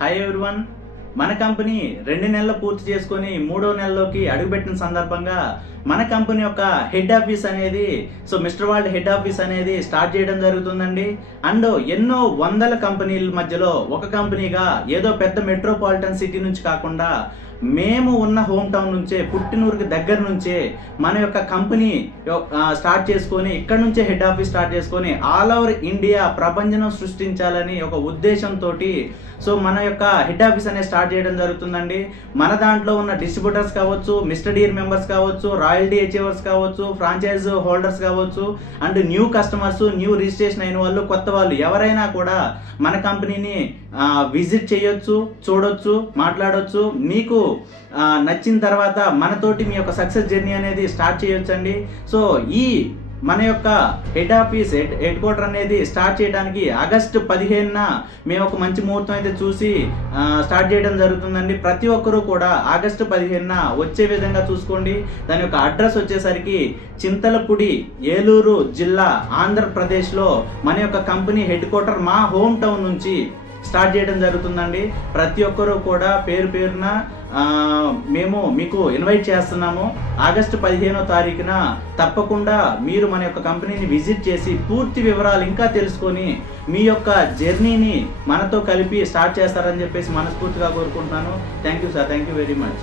Hi everyone, మన company 2 నెలలు పూర్తి చేసుకొని 3వ నెలలోకి అడుగుపెట్టిన సందర్భంగా మన కంపెనీ యొక్క హెడ్ ఆఫీస్ అనేది మిస్టర్ వరల్డ్ హెడ్ ఆఫీస్ అనేది స్టార్ట్ చేయడం జరుగుతుందండి. అండ్ ఎన్నో వందల కంపెనీల మధ్యలో ఒక కంపెనీగా ఏదో పెద్ద మెట్రోపాలిటన్ సిటీ నుంచి కాకుండా మేము ఉన్న హోమ్ టౌన్ నుంచే, పుట్టినూరుకి దగ్గర నుంచే మన యొక్క కంపెనీ స్టార్ట్ చేసుకొని ఇక్కడ నుంచే హెడ్ ఆఫీస్ స్టార్ట్ చేసుకొని ఆల్ ఓవర్ ఇండియా ప్రభంజనం సృష్టించాలని ఒక ఉద్దేశంతో మన యొక్క హెడ్ ఆఫీస్ అనేది స్టార్ట్ చేయడం జరుగుతుందండి. మన దాంట్లో ఉన్న డిస్ట్రిబ్యూటర్స్ కావచ్చు, మిస్టర్ డీర్ మెంబర్స్ కావచ్చు, రాయల్టీ అచీవర్స్ కావచ్చు, ఫ్రాంచైజ్ హోల్డర్స్ కావచ్చు, and new customers, new registration అయిన వాళ్ళు, కొత్త వాళ్ళు ఎవరైనా కూడా మన కంపెనీని విజిట్ చేయొచ్చు, చూడొచ్చు, మాట్లాడొచ్చు. మీకు నచ్చిన తర్వాత మనతోటి మీ యొక్క సక్సెస్ జర్నీ అనేది స్టార్ట్ చేయొచ్చండి. ఈ మన యొక్క హెడ్ ఆఫీస్ హెడ్ క్వార్టర్ అనేది స్టార్ట్ చేయడానికి ఆగస్టు 15న మేము ఒక మంచి ముహూర్తం అయితే చూసి స్టార్ట్ చేయడం జరుగుతుందండి. ప్రతి ఒక్కరూ కూడా ఆగస్టు 15న వచ్చే విధంగా చూసుకోండి. దాని యొక్క అడ్రస్ వచ్చేసరికి చింతలపూడి, ఏలూరు జిల్లా, ఆంధ్రప్రదేశ్లో మన యొక్క కంపెనీ హెడ్ క్వార్టర్ మా హోమ్ టౌన్ నుంచి స్టార్ట్ చేయడం జరుగుతుందండి. ప్రతి ఒక్కరూ కూడా పేరు పేరున మేము మీకు ఇన్వైట్ చేస్తున్నాము. ఆగస్టు 15వ తారీఖున తప్పకుండా మీరు మన యొక్క కంపెనీని విజిట్ చేసి పూర్తి వివరాలు ఇంకా తెలుసుకొని మీ యొక్క జర్నీని మనతో కలిపి స్టార్ట్ చేస్తారని చెప్పేసి మనస్ఫూర్తిగా కోరుకుంటున్నాను. Thank you sir, thank you very much.